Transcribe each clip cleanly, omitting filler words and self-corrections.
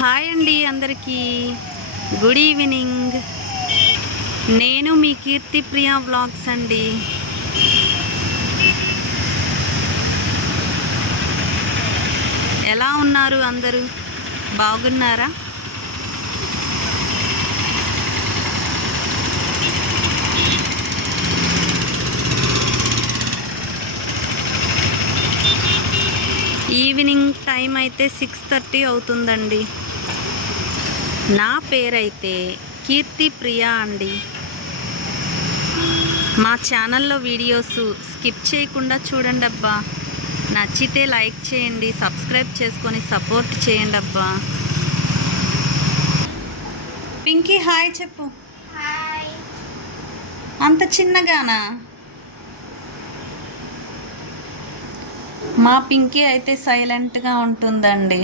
Hi అండి అందరికీ good evening. నేను మీ కీర్తి ప్రియా వ్లాగ్స్ అండి. ఎలా ఉన్నారు అందరూ? బాగున్నారా? ఈవినింగ్ టైం అయితే 6:30 అవుతుందండి. నా పేరైతే కీర్తి ప్రియా అండి. మా ఛానల్లో వీడియోస్ స్కిప్ చేయకుండా చూడండి అబ్బా. నచ్చితే లైక్ చేయండి, సబ్స్క్రైబ్ చేసుకొని సపోర్ట్ చేయండి అబ్బా. పింకీ హాయ్ చెప్పు. అంత చిన్నగానా? మా పింకీ అయితే సైలెంట్గా ఉంటుందండి.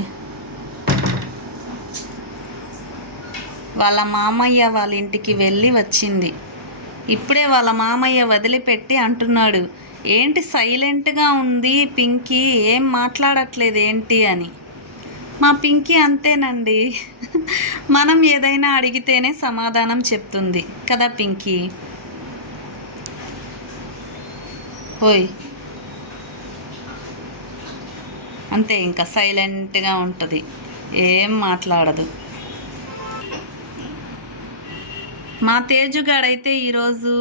వాళ్ళ మామయ్య వాళ్ళ ఇంటికి వెళ్ళి వచ్చింది. ఇప్పుడే వాళ్ళ మామయ్య వదిలిపెట్టి అంటున్నాడు, ఏంటి సైలెంట్గా ఉంది పింకీ, ఏం మాట్లాడట్లేదు ఏంటి అని. మా పింకీ అంతేనండి. మనం ఏదైనా అడిగితేనే సమాధానం చెప్తుంది కదా పింకీ. ఓయ్ అంతే, ఇంకా సైలెంట్గా ఉంటుంది, ఏం మాట్లాడదు. మా తేజుగాడైతే ఈరోజు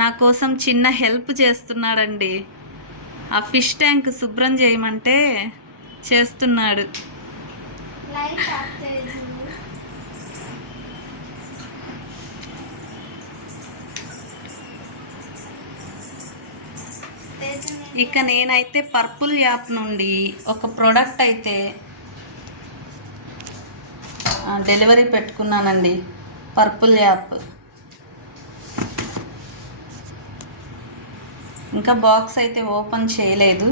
నా కోసం చిన్న హెల్ప్ చేస్తున్నాడండి. ఆ ఫిష్ ట్యాంక్ శుభ్రం చేయమంటే చేస్తున్నాడు. ఇక నేనైతే పర్పుల్ యాప్ నుండి ఒక ప్రోడక్ట్ అయితే డెలివరీ పెట్టుకున్నానండి. పర్పుల్ యాప్ ఇంకా బాక్స్ అయితే ఓపెన్ చేయలేదు.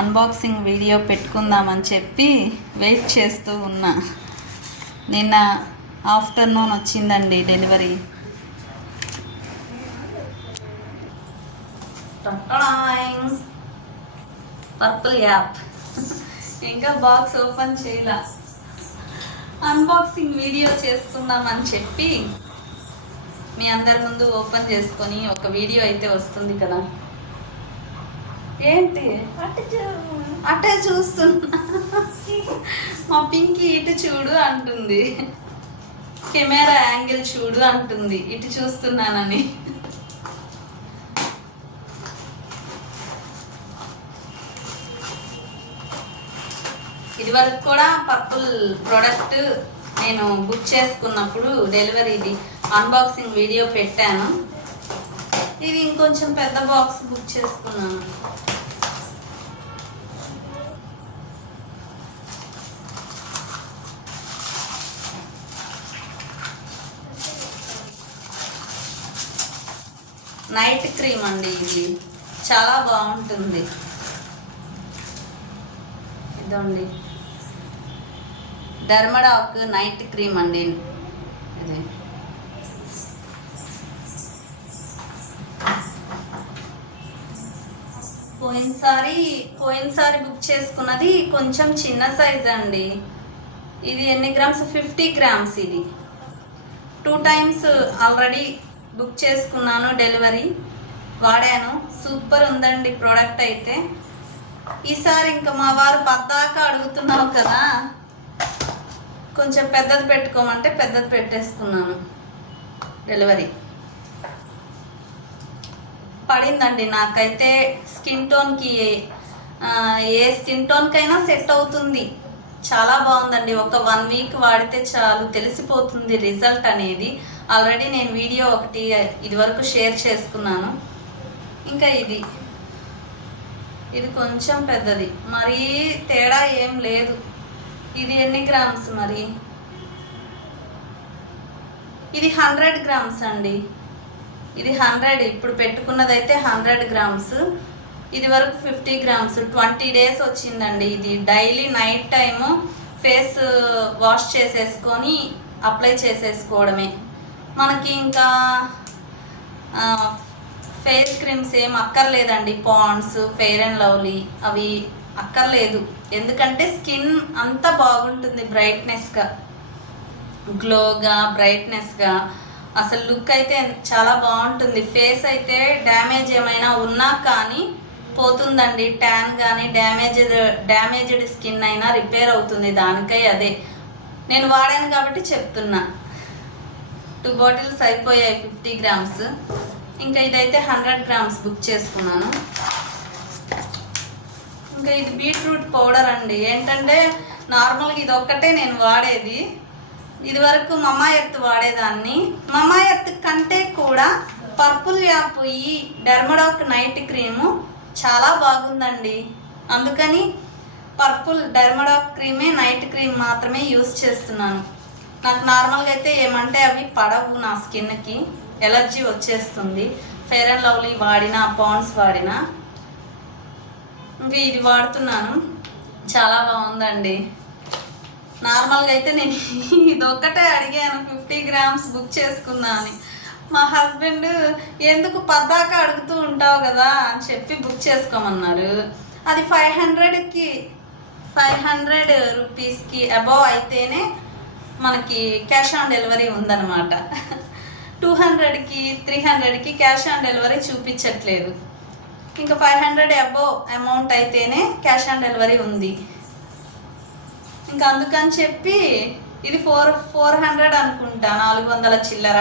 అన్బాక్సింగ్ వీడియో పెట్టుకుందామని చెప్పి వెయిట్ చేస్తూ ఉన్నా. నిన్న ఆఫ్టర్నూన్ వచ్చిందండి డెలివరీ. పర్పుల్ యాప్ ఇంకా బాక్స్ ఓపెన్ చేయలా. అన్బాక్సింగ్ వీడియో చేసుకుందామని చెప్పి మీ అందరి ముందు ఓపెన్ చేసుకొని ఒక వీడియో అయితే వస్తుంది కదా. ఏంటి అటే చూస్తున్నా. మా పింకీ ఇటు చూడు అంటుంది, కెమెరా యాంగిల్ చూడు అంటుంది, ఇటు చూస్తున్నానని. ఇది వరకు కూడా పర్పుల్ ప్రోడక్ట్ నేను బుక్ చేసుకున్నప్పుడు డెలివరీది అన్బాక్సింగ్ వీడియో పెట్టాను. ఇది ఇంకొంచెం పెద్ద బాక్స్ బుక్ చేసుకున్నాను. నైట్ క్రీమ్ అండి, ఇది చాలా బాగుంటుంది. ఇదండి డర్మడాక్ నైట్ క్రీమ్ అండి. ఇది పోయినసారి బుక్ చేసుకున్నది కొంచెం చిన్న సైజ్ అండి. ఇది ఎన్ని గ్రామ్స్? 50 గ్రామ్స్. ఇది 2 times ఆల్రెడీ బుక్ చేసుకున్నాను, డెలివరీ వాడాను. సూపర్ ఉందండి ప్రోడక్ట్ అయితే. ఈసారి ఇంకా మా వారు పద్దాకా అడుగుతున్నావు కదా, కొంచెం పెద్దది పెట్టుకోమంటే పెద్దది పెట్టేసుకున్నాను. డెలివరీ పడిందండి నాకైతే. స్కిన్ టోన్కి ఏ స్కిన్ టోన్కైనా సెట్ అవుతుంది. చాలా బాగుందండి. ఒక 1 week వాడితే చాలు, తెలిసిపోతుంది రిజల్ట్ అనేది. ఆల్రెడీ నేను వీడియో ఒకటి ఇది వరకు షేర్ చేసుకున్నాను. ఇంకా ఇది కొంచెం పెద్దది, మరీ తేడా ఏం లేదు. ఇది ఎన్ని గ్రామ్స్ మరి? ఇది 100 గ్రామ్స్ అండి. ఇది 100, ఇప్పుడు పెట్టుకున్నదైతే 100 గ్రామ్స్. ఇది వరకు 50 గ్రామ్స్. 20 days వచ్చిందండి. ఇది daily night time face wash చేసేసుకొని అప్లై చేసేసుకోవడమే. మనకి ఇంకా ఫేస్ క్రీమ్స్ ఏం అక్కర్లేదండి. పాండ్స్, ఫెయిర్ అండ్ లవ్లీ అవి అక్కర్లేదు. ఎందుకంటే స్కిన్ అంతా బాగుంటుంది, బ్రైట్నెస్గా, గ్లోగా, బ్రైట్నెస్గా. అసలు లుక్ అయితే చాలా బాగుంటుంది. ఫేస్ అయితే డ్యామేజ్ ఏమైనా ఉన్నా కానీ పోతుందండి. ట్యాన్ కానీ డ్యామేజ్డ్ స్కిన్ అయినా రిపేర్ అవుతుంది. దానికై అదే నేను వాడాను కాబట్టి చెప్తున్నా. 2 బాటిల్స్ అయిపోయాయి 50 గ్రామ్స్. ఇంకా ఇదైతే 100 గ్రామ్స్ బుక్ చేసుకున్నాను. ఇంకా ఇది బీట్రూట్ పౌడర్ అండి. ఏంటంటే నార్మల్గా ఇది ఒక్కటే నేను వాడేది. ఇదివరకు మమా ఎర్త్ వాడేదాన్ని. మమా ఎర్త్ కంటే కూడా పర్పుల్ యాప్ ఈ డెర్మడాక్ నైట్ క్రీము చాలా బాగుందండి. అందుకని పర్పుల్ డెర్మడాక్ క్రీమే నైట్ క్రీమ్ మాత్రమే యూస్ చేస్తున్నాను. నాకు నార్మల్గా అయితే ఏమంటే అవి పడవు, నా స్కిన్కి ఎలర్జీ వచ్చేస్తుంది. ఫెయిర్ అండ్ లవ్లీ వాడినా, పాండ్స్ వాడినా. ఇంకా ఇది వాడుతున్నాను, చాలా బాగుందండి. నార్మల్గా అయితే నేను ఇదొక్కటే అడిగాను, 50 గ్రామ్స్ బుక్ చేసుకున్నాను. మా హస్బెండ్ ఎందుకు పద్దాక అడుగుతూ ఉంటావు కదా అని చెప్పి బుక్ చేసుకోమన్నారు. అది 500 రూపీస్కి అబోవ్ అయితేనే మనకి క్యాష్ ఆన్ డెలివరీ ఉందన్నమాట. 200కి 300కి క్యాష్ ఆన్ డెలివరీ చూపించట్లేదు. ఇంకా 500 అబోవ్ అమౌంట్ అయితేనే క్యాష్ ఆన్ డెలివరీ ఉంది. ఇంకా అందుకని చెప్పి ఇది 400 అనుకుంటా, 400 చిల్లర.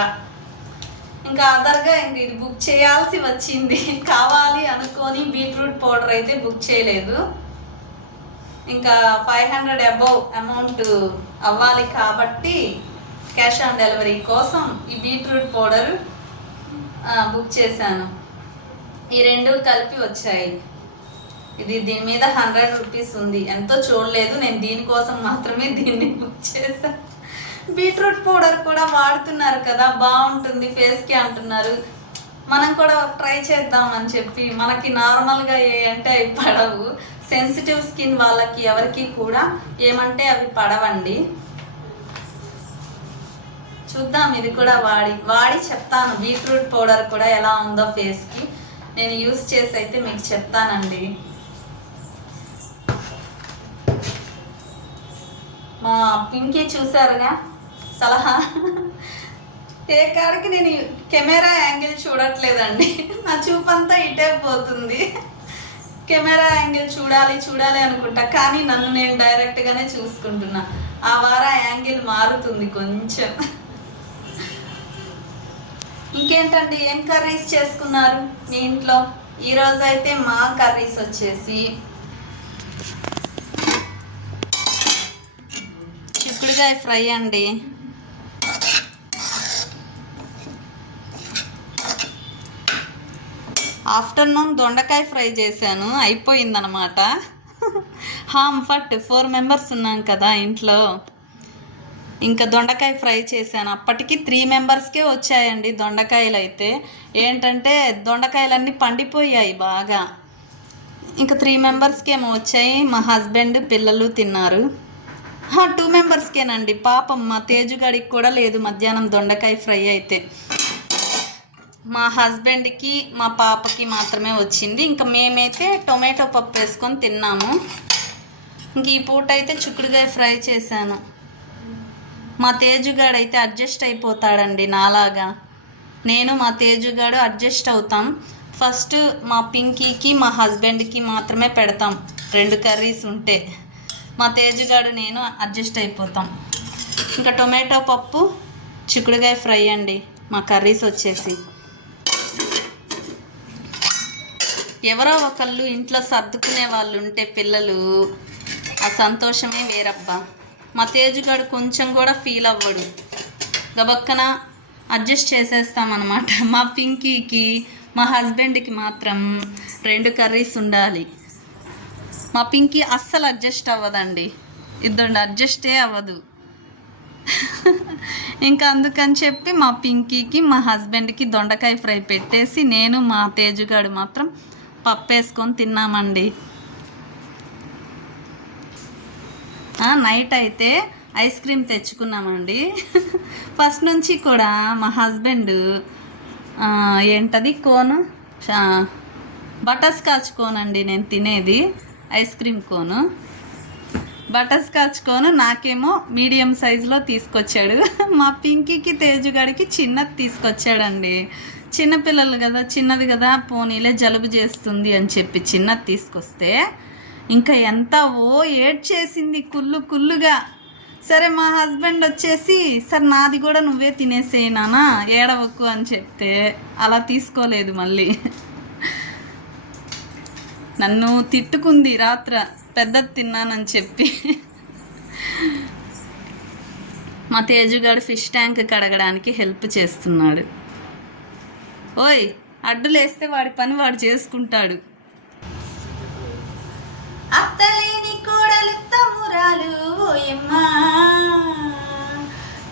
ఇంకా అదర్గా ఇంక ఇది బుక్ చేయాల్సి వచ్చింది. కావాలి అనుకొని బీట్రూట్ పౌడర్ అయితే బుక్ చేయలేదు. ఇంకా 500 అబోవ్ అమౌంట్ అవ్వాలి కాబట్టి క్యాష్ ఆన్ డెలివరీ కోసం ఈ బీట్రూట్ పౌడర్ బుక్ చేశాను. ఈ రెండు కలిపి వచ్చాయి. దీని మీద 100 రూపీస్ ఉంది. ఎంతో చూడలేదు, నేను దీనికోసం మాత్రమే దీన్ని బుక్ చేశాను. బీట్రూట్ పౌడర్ కూడా వాడుతున్నారు కదా, బాగుంటుంది ఫేస్కి అంటున్నారు. మనం కూడా ట్రై చేద్దామని చెప్పి, మనకి నార్మల్గా అంటే అవి పడవు. సెన్సిటివ్ స్కిన్ వాళ్ళకి ఎవరికి కూడా ఏమంటే అవి పడవండి. చూద్దాం, ఇది కూడా వాడి చెప్తాను. బీట్రూట్ పౌడర్ కూడా ఎలా ఉందో ఫేస్కి నేను యూస్ చేసి అయితే మీకు చెప్తానండి. మా పింకీ చూసారుగా సలహా. ఏ కాడికి నేను కెమెరా యాంగిల్ చూడట్లేదండి, నా చూపంతా ఇటే పోతుంది. కెమెరా యాంగిల్ చూడాలి అనుకుంటా, కానీ నన్ను నేను డైరెక్ట్గానే చూసుకుంటున్నా. ఆ యాంగిల్ మారుతుంది కొంచెం. ఇంకేంటండి, ఏం కర్రీస్ చేసుకున్నారు మీ ఇంట్లో? ఈరోజు అయితే మా కర్రీస్ వచ్చేసి చిక్కుడుకాయ ఫ్రై అండి. ఆఫ్టర్నూన్ దొండకాయ ఫ్రై చేశాను, అయిపోయిందనమాట. ఫట్ 4 మెంబర్స్ ఉన్నాం కదా ఇంట్లో. ఇంకా దొండకాయ ఫ్రై చేశాను. అప్పటికి 3 మెంబర్స్కే వచ్చాయండి దొండకాయలు. అయితే ఏంటంటే దొండకాయలన్నీ పండిపోయాయి బాగా. ఇంకా 3 మెంబర్స్కేమో వచ్చాయి. మా హస్బెండ్, పిల్లలు తిన్నారు. 2 మెంబర్స్కేనండి. పాపం మా తేజుగాడికి కూడా లేదు మధ్యాహ్నం దొండకాయ ఫ్రై. అయితే మా హస్బెండ్కి, మా పాపకి మాత్రమే వచ్చింది. ఇంకా మేమైతే టొమాటో పప్పు వేసుకొని తిన్నాము. ఇంక ఈ పూట అయితే చిక్కుడుకాయ ఫ్రై చేశాను. మా తేజుగాడు అయితే అడ్జస్ట్ అయిపోతాడండి నాలాగా. నేను మా తేజుగాడు అడ్జస్ట్ అవుతాం. ఫస్ట్ మా పింకీకి, మా హస్బెండ్కి మాత్రమే పెడతాం 2 కర్రీస్ ఉంటే. మా తేజుగాడు నేను అడ్జస్ట్ అయిపోతాం. ఇంకా టొమాటో పప్పు, చిక్కుడుకాయ ఫ్రై అండి మా కర్రీస్ వచ్చేసి. ఎవరో ఒకళ్ళు ఇంట్లో సర్దుకునే వాళ్ళు ఉంటే పిల్లలు, ఆ సంతోషమే వేరబ్బా. మా తేజుగాడు కొంచెం కూడా ఫీల్ అవ్వడు, గబక్కన అడ్జస్ట్ చేసేస్తామన్నమాట. మా పింకీకి, మా హస్బెండ్కి మాత్రం 2 కర్రీస్ ఉండాలి. మా పింకీ అస్సలు అడ్జస్ట్ అవ్వదండి, ఇద్దరు అడ్జస్టే అవ్వదు. ఇంకా అందుకని చెప్పి మా పింకీకి, మా హస్బెండ్కి దొండకాయ ఫ్రై పెట్టేసి నేను, మా తేజుగాడు మాత్రం పప్పు వేసుకొని తిన్నామండి. నైట్ అయితే ఐస్ క్రీమ్ తెచ్చుకున్నామండి. ఫస్ట్ నుంచి కూడా మా హస్బెండ్ ఏంటది కోను, బటర్ స్కాచ్ కోన్ అండి నేను తినేది. ఐస్ క్రీమ్ కోను, బటర్ స్కాచ్ కోను నాకేమో మీడియం సైజులో తీసుకొచ్చాడు. మా పింకీకి తేజుగాడికి చిన్నది తీసుకొచ్చాడండి. చిన్నపిల్లలు కదా, చిన్నది కదా పోనీలే జలుబు చేస్తుంది అని చెప్పి చిన్నది తీసుకొస్తే ఇంకా ఎంత ఏడ్ చేసింది కుళ్ళుగా. సరే మా హస్బెండ్ వచ్చేసి సరే నాది కూడా నువ్వే తినేసేయి నాన్న ఏడవకు అని చెప్తే అలా తీసుకోలేదు. మళ్ళీ నన్ను తిట్టుకుంది రాత్ర పెద్దది తిన్నానని చెప్పి. మా తేజుగాడు ఫిష్ ట్యాంక్ కడగడానికి హెల్ప్ చేస్తున్నాడు. ఓయ్ అడ్డులేస్తే వాడి పని వాడు చేసుకుంటాడు. అత్తలేని కోడలు తమ్మురాలు ఓయమ్మా,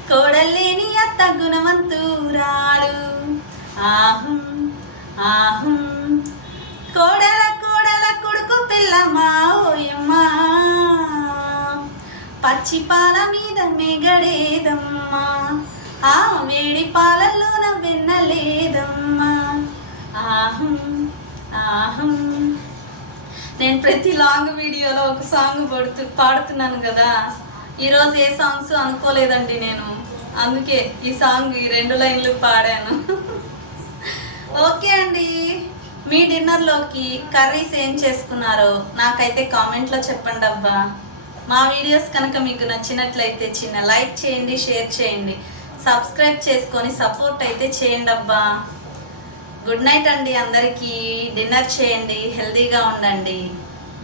కోడలేని అత్త గుణవంతురాలు ఆహం ఆహం, కోడల కొడుకు పిల్లమ్మా ఓయమ్మా, పచ్చి పాల మీద మెగడేదమ్మా, ఆ వేడి పాలల్లోన వెన్నలేదమ్మా ఆహం ఆహం. నేను ప్రతి లాంగ్ వీడియోలో ఒక సాంగ్ పాడుతున్నాను కదా, ఈరోజు ఏ సాంగ్స్ అనుకోలేదండి నేను, అందుకే ఈ సాంగ్ ఈ 2 లైన్లు పాడాను. ఓకే అండి, మీ డిన్నర్లోకి కర్రీస్ ఏం చేసుకున్నారో నాకైతే కామెంట్లో చెప్పండి అబ్బా. మా వీడియోస్ కనుక మీకు నచ్చినట్లయితే చిన్న లైక్ చేయండి, షేర్ చేయండి, సబ్స్క్రైబ్ చేసుకొని సపోర్ట్ అయితే చేయండి అబ్బా. గుడ్ నైట్ అండి అందరికీ. డిన్నర్ చేయండి, హెల్తీగా ఉండండి.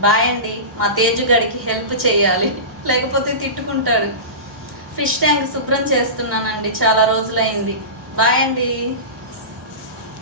బాయ్ అండి. మా తేజుగడికి హెల్ప్ చేయాలి లేకపోతే తిట్టుకుంటాడు. ఫిష్ ట్యాంక్ శుభ్రం చేస్తున్నానండి, చాలా రోజులైంది. బాయ్ అండి.